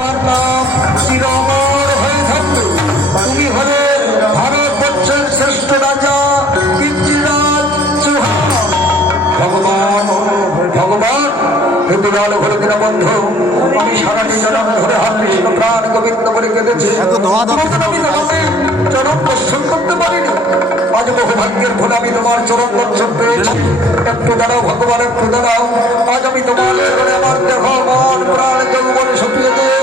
তার নাম চিরমর হয়ে থাকবে। তুমি হলে ভারতবর্ষের শ্রেষ্ঠ রাজা পৃথ্বীরাজ চৌহান। ভগবান ভগবান হিন্দুলাল ঘরে কিনা বন্ধু, আমি সারাটি জনম ধরে হার কৃষ্ণ প্রাণ গোবিন্দ বলে কেঁদেছি, আমি তোমাকে চরণ দর্শন করতে পারিনি। আজ বহু ভাগ্যের ফলে আমি তোমার চরণ দর্শন পেয়েছি। একটু দাঁড়াও ভগবান, একটু দাঁড়াও। আজ আমি তোমার চরণে আমার দেহ মন প্রাণ যৌবন সপিয়ে দে।